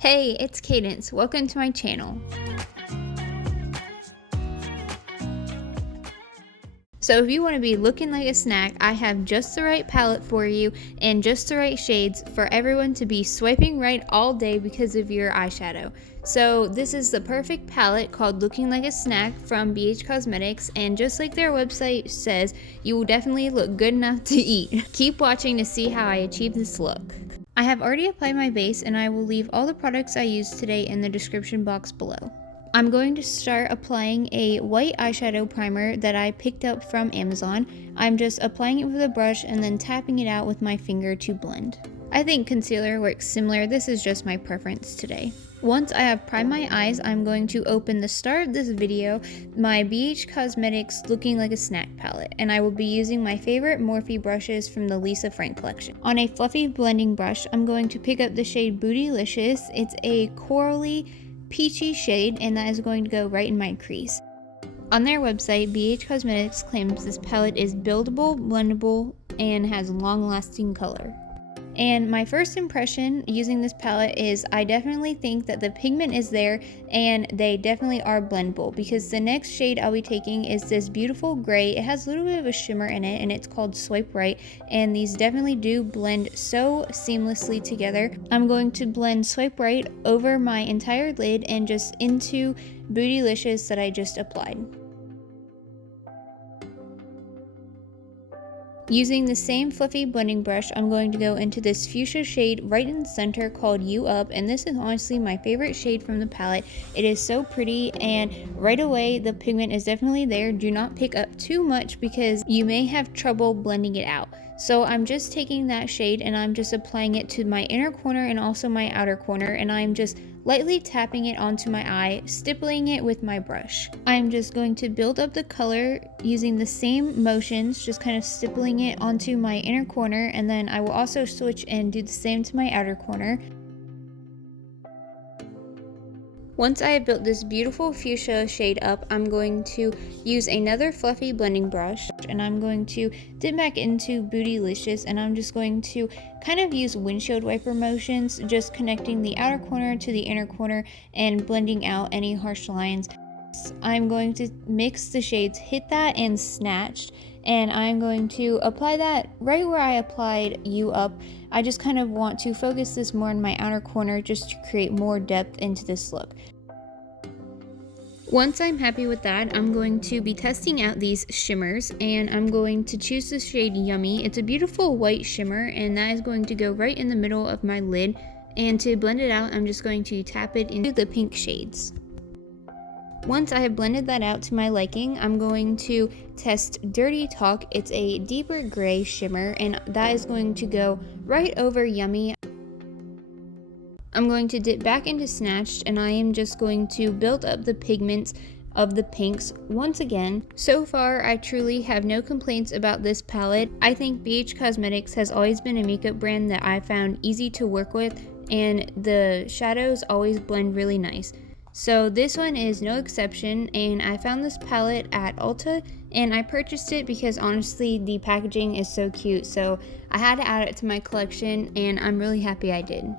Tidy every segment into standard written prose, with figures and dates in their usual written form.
Hey, it's Kaydence. Welcome to my channel. So if you want to be looking like a snack, I have just the right palette for you and just the right shades for everyone to be swiping right all day because of your eyeshadow. So this is the perfect palette called Looking Like a Snack from bhcosmetics, and just like their website says, you will definitely look good enough to eat. Keep watching to see how I achieve this look. I have already applied my base, and I will leave all the products I used today in the description box below. I'm going to start applying a white eyeshadow primer that I picked up from Amazon. I'm just applying it with a brush and then tapping it out with my finger to blend. I think concealer works similar. This is just my preference today. Once I have primed my eyes, I'm going to open the start of this video, my bhcosmetics Looking Like a Snack palette, and I will be using my favorite Morphe brushes from the Lisa Frank collection. On a fluffy blending brush, I'm going to pick up the shade Bootylicious. It's a corally peachy shade, and that is going to go right in my crease. On their website, bhcosmetics claims this palette is buildable, blendable, and has long-lasting color. And my first impression using this palette is I definitely think that the pigment is there and they definitely are blendable, because the next shade I'll be taking is this beautiful gray. It has a little bit of a shimmer in it and it's called Swipe Right, and these definitely do blend so seamlessly together. I'm going to blend Swipe Right over my entire lid and just into Bootylicious that I just applied. Using the same fluffy blending brush, I'm going to go into this fuchsia shade right in the center called You Up, and this is honestly my favorite shade from the palette. It is so pretty, and right away the pigment is definitely there. Do not pick up too much because you may have trouble blending it out. So I'm just taking that shade and I'm just applying it to my inner corner and also my outer corner, and I'm just lightly tapping it onto my eye, stippling it with my brush. I'm just going to build up the color using the same motions, just kind of stippling it onto my inner corner, and then I will also switch and do the same to my outer corner. Once I have built this beautiful fuchsia shade up, I'm going to use another fluffy blending brush, and I'm going to dip back into Bootylicious, and I'm just going to kind of use windshield wiper motions, just connecting the outer corner to the inner corner and blending out any harsh lines. I'm going to mix the shades Hit That and Snatched, and I'm going to apply that right where I applied You Up. I just kind of want to focus this more in my outer corner just to create more depth into this look. Once I'm happy with that, I'm going to be testing out these shimmers, and I'm going to choose the shade Yummy. It's a beautiful white shimmer, and that is going to go right in the middle of my lid. And to blend it out, I'm just going to tap it into the pink shades. Once I have blended that out to my liking, I'm going to test Dirty Talk. It's a deeper gray shimmer, and that is going to go right over Yummy. I'm going to dip back into Snatched, and I am just going to build up the pigments of the pinks once again. So far, I truly have no complaints about this palette. I think bhcosmetics has always been a makeup brand that I found easy to work with, and the shadows always blend really nice. So this one is no exception, and I found this palette at Ulta, and I purchased it because honestly the packaging is so cute, so I had to add it to my collection, and I'm really happy I did.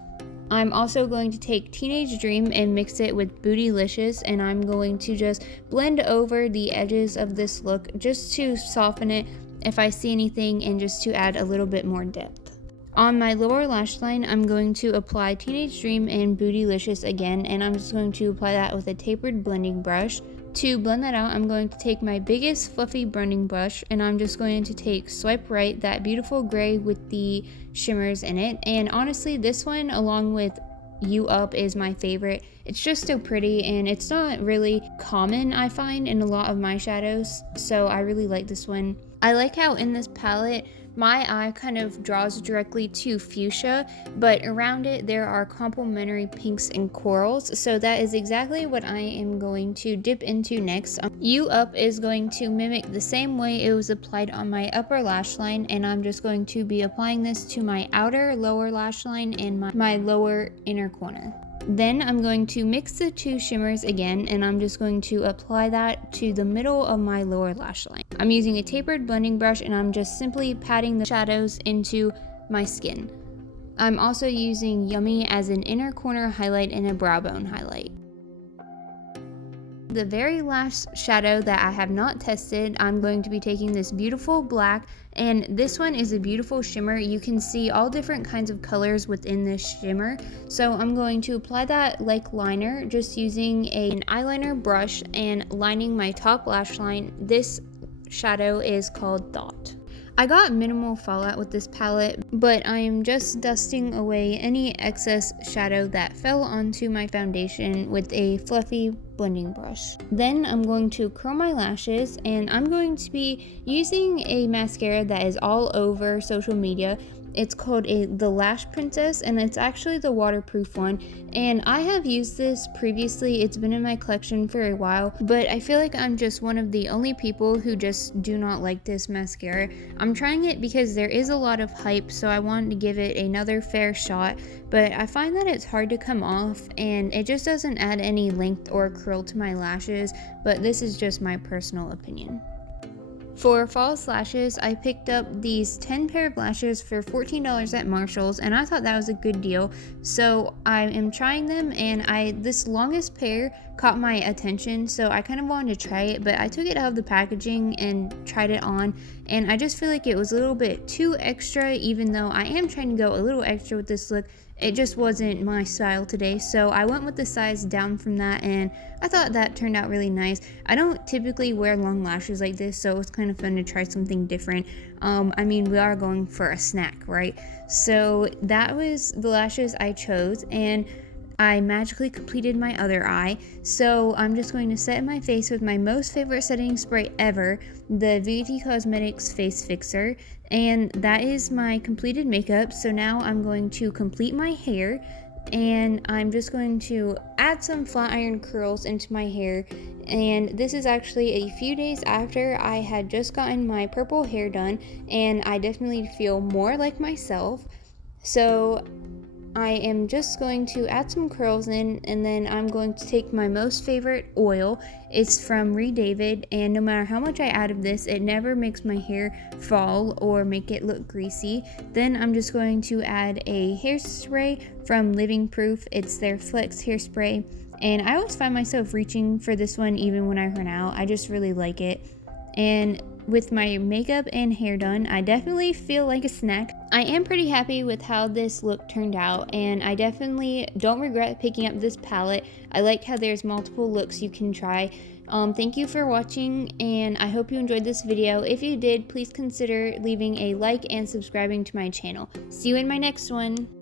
I'm also going to take Teenage Dream and mix it with Bootylicious, and I'm going to just blend over the edges of this look just to soften it if I see anything and just to add a little bit more depth. On my lower lash line, I'm going to apply Teenage Dream and Bootylicious again, and I'm just going to apply that with a tapered blending brush. To blend that out, I'm going to take my biggest fluffy blending brush, and I'm just going to take Swipe Right, that beautiful gray with the shimmers in it. And honestly, this one along with You Up is my favorite. It's just so pretty, and it's not really common, I find, in a lot of my shadows, so I really like this one. I like how in this palette my eye kind of draws directly to fuchsia, but around it there are complementary pinks and corals, so that is exactly what I am going to dip into next. You Up is going to mimic the same way it was applied on my upper lash line, and I'm just going to be applying this to my outer lower lash line and my lower inner corner. Then I'm going to mix the two shimmers again, and I'm just going to apply that to the middle of my lower lash line. I'm using a tapered blending brush, and I'm just simply patting the shadows into my skin. I'm also using Yummy as an inner corner highlight and a brow bone highlight. The very last shadow that I have not tested, I'm going to be taking this beautiful black, and this one is a beautiful shimmer. You can see all different kinds of colors within this shimmer. So I'm going to apply that like liner, just using an eyeliner brush and lining my top lash line. This shadow is called Thought. I got minimal fallout with this palette, but I am just dusting away any excess shadow that fell onto my foundation with a fluffy blending brush. Then I'm going to curl my lashes, and I'm going to be using a mascara that is all over social media. It's called the Lash Princess, and it's actually the waterproof one, and I have used this previously. It's been in my collection for a while, but I feel like I'm just one of the only people who just do not like this mascara. I'm trying it because there is a lot of hype, so I wanted to give it another fair shot, but I find that it's hard to come off, and it just doesn't add any length or curl to my lashes, but this is just my personal opinion. For false lashes, I picked up these 10 pair of lashes for $14 at Marshall's, and I thought that was a good deal. So I am trying them, and this longest pair caught my attention, so I kind of wanted to try it, but I took it out of the packaging and tried it on, and I just feel like it was a little bit too extra. Even though I am trying to go a little extra with this look, it just wasn't my style today, so I went with the size down from that, and I thought that turned out really nice. I don't typically wear long lashes like this, so it's kind of fun to try something different. I mean, we are going for a snack, right? So that was the lashes I chose, and I magically completed my other eye. So I'm just going to set my face with my most favorite setting spray ever, the bhcosmetics Face Fixer, and that is my completed makeup. So now I'm going to complete my hair, and I'm just going to add some flat iron curls into my hair. And this is actually a few days after I had just gotten my purple hair done, and I definitely feel more like myself. So I am just going to add some curls in, and then I'm going to take my most favorite oil. It's from Reed David, and no matter how much I add of this, it never makes my hair fall or make it look greasy. Then I'm just going to add a hairspray from Living Proof. It's their Flex hairspray, and I always find myself reaching for this one even when I run out. I just really like it. And with my makeup and hair done, I definitely feel like a snack. I am pretty happy with how this look turned out, and I definitely don't regret picking up this palette. I like how there's multiple looks you can try. Thank you for watching, and I hope you enjoyed this video. If you did, please consider leaving a like and subscribing to my channel. See you in my next one.